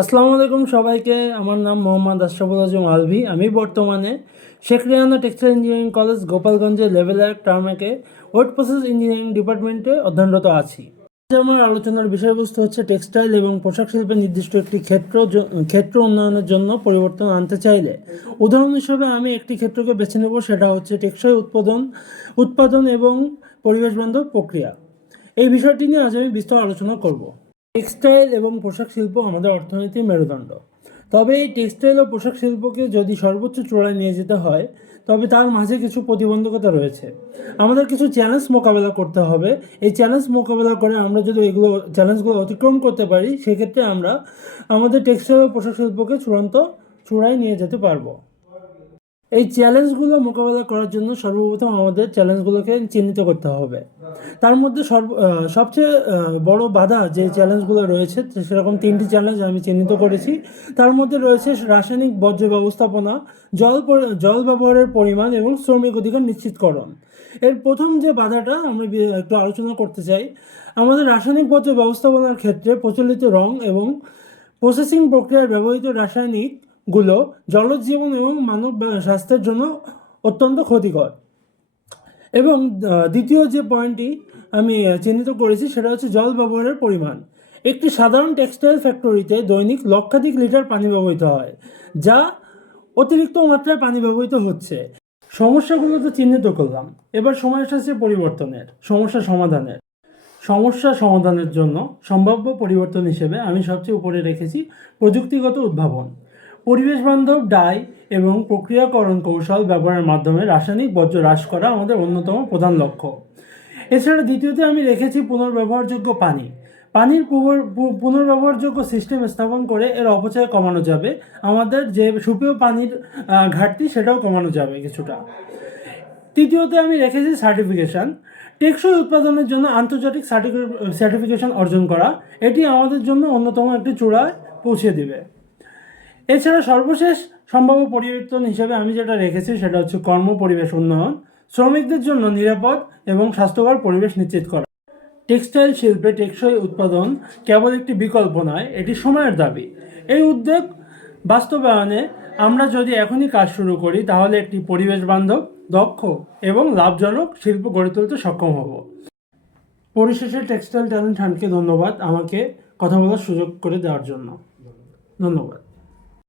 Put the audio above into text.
আসসালামু আলাইকুম সবাইকে। আমার নাম মোহাম্মদ আশরাফুল আজম আলভি। আমি বর্তমানে Sheikh Rehana textile engineering college গোপালগঞ্জের লেভেল 1 টার্মেকে ওয়েট প্রসেস ইঞ্জিনিয়ারিং ডিপার্টমেন্টে অধ্যয়নরত আছি। আজ আমার আলোচনার বিষয়বস্তু হচ্ছে টেক্সটাইল এবং পোশাক শিল্পের নির্দিষ্ট একটি ক্ষেত্র উন্নয়নের জন্য পরিবর্তন আনতে চাইলে উদাহরণ হিসেবে আমি একটি ক্ষেত্রকে বেছে নেব, সেটা হচ্ছে টেকসই উৎপাদন এবং পরিবেশ বান্ধব প্রক্রিয়া। এই বিষয়টি নিয়ে আজ আমি বিস্তর আলোচনা করব। টেক্সটাইল এবং পোশাক শিল্প আমাদের অর্থনীতির মেরুদণ্ড। তবে এই টেক্সটাইল ও পোশাক শিল্পকে যদি সর্বোচ্চ চূড়ায় নিয়ে যেতে হয়, তবে তার মাঝে কিছু প্রতিবন্ধকতা রয়েছে। আমাদের কিছু চ্যালেঞ্জ মোকাবেলা করতে হবে। এই চ্যালেঞ্জ মোকাবেলা করে আমরা যদি চ্যালেঞ্জগুলো অতিক্রম করতে পারি, সেক্ষেত্রে আমরা আমাদের টেক্সটাইল ও পোশাক শিল্পকে চূড়ায় নিয়ে যেতে পারবো। এই চ্যালেঞ্জগুলো মোকাবেলা করার জন্য সর্বপ্রথম আমাদের চ্যালেঞ্জগুলোকে চিহ্নিত করতে হবে। তার মধ্যে সবচেয়ে বড় বাধা যে চ্যালেঞ্জগুলো রয়েছে, সেরকম 3টি চ্যালেঞ্জ আমি চিহ্নিত করেছি। তার মধ্যে রয়েছে রাসায়নিক বর্জ্য ব্যবস্থাপনা, জল ব্যবহারের পরিমাণ এবং শ্রমিক অধিকার নিশ্চিতকরণ। এর প্রথম যে বাধাটা আমরা একটু আলোচনা করতে চাই, আমাদের রাসায়নিক বর্জ্য ব্যবস্থাপনার ক্ষেত্রে প্রচলিত রং এবং প্রসেসিং প্রক্রিয়ায় ব্যবহৃত রাসায়নিকগুলো জলজ জীবন এবং মানব স্বাস্থ্যের জন্য অত্যন্ত ক্ষতিকর। এবং দ্বিতীয় যে পয়েন্টটি আমি চিহ্নিত করেছি, সেটা হচ্ছে জল ব্যবহারের পরিমাণ। একটি সাধারণ টেক্সটাইল ফ্যাক্টরিতে দৈনিক লক্ষাধিক লিটার পানি ব্যবহৃত হয়, যা অতিরিক্ত মাত্রায় পানি ব্যবহৃত হচ্ছে। সমস্যাগুলো তো চিহ্নিত করলাম, এবার সময় এসেছে সমস্যা সমাধানের জন্য সম্ভাব্য পরিবর্তন হিসেবে আমি সবচেয়ে উপরে রেখেছি প্রযুক্তিগত উদ্ভাবন। পরিবেশ বান্ধব ডাই এবং প্রক্রিয়াকরণ কৌশল ব্যবহারের মাধ্যমে রাসায়নিক বর্জ্য হ্রাস করা আমাদের অন্যতম প্রধান লক্ষ্য। এছাড়া দ্বিতীয়তে আমি রেখেছি পুনর্ব্যবহারযোগ্য পানি। পানির পুনর্ব্যবহারযোগ্য সিস্টেম স্থাপন করে এর অপচয় কমানো যাবে। আমাদের যে সুপেয় পানির ঘাটতি, সেটাও কমানো যাবে কিছুটা। তৃতীয়তে আমি রেখেছি সার্টিফিকেশন। টেকসই উৎপাদনের জন্য আন্তর্জাতিক সার্টিফিকেশন অর্জন করা, এটি আমাদের জন্য অন্যতম একটি চূড়ায় পৌঁছে দেবে। এছাড়া সর্বশেষ সম্ভাব্য পরিবর্তন হিসেবে আমি যেটা রেখেছি, সেটা হচ্ছে কর্ম পরিবেশ উন্নয়ন, শ্রমিকদের জন্য নিরাপদ এবং স্বাস্থ্যকর পরিবেশ নিশ্চিত করা। টেক্সটাইল শিল্পে টেকসই উৎপাদন কেবল একটি বিকল্প নয়, এটি সময়ের দাবি। এই উদ্যোগ বাস্তবায়নে আমরা যদি এখনই কাজ শুরু করি, তাহলে একটি পরিবেশ বান্ধব, দক্ষ এবং লাভজনক শিল্প গড়ে তুলতে সক্ষম হব। পরিশেষে টেক্সটাইল ট্যালেন্ট হান্টকে ধন্যবাদ আমাকে কথা বলার সুযোগ করে দেওয়ার জন্য। ধন্যবাদ।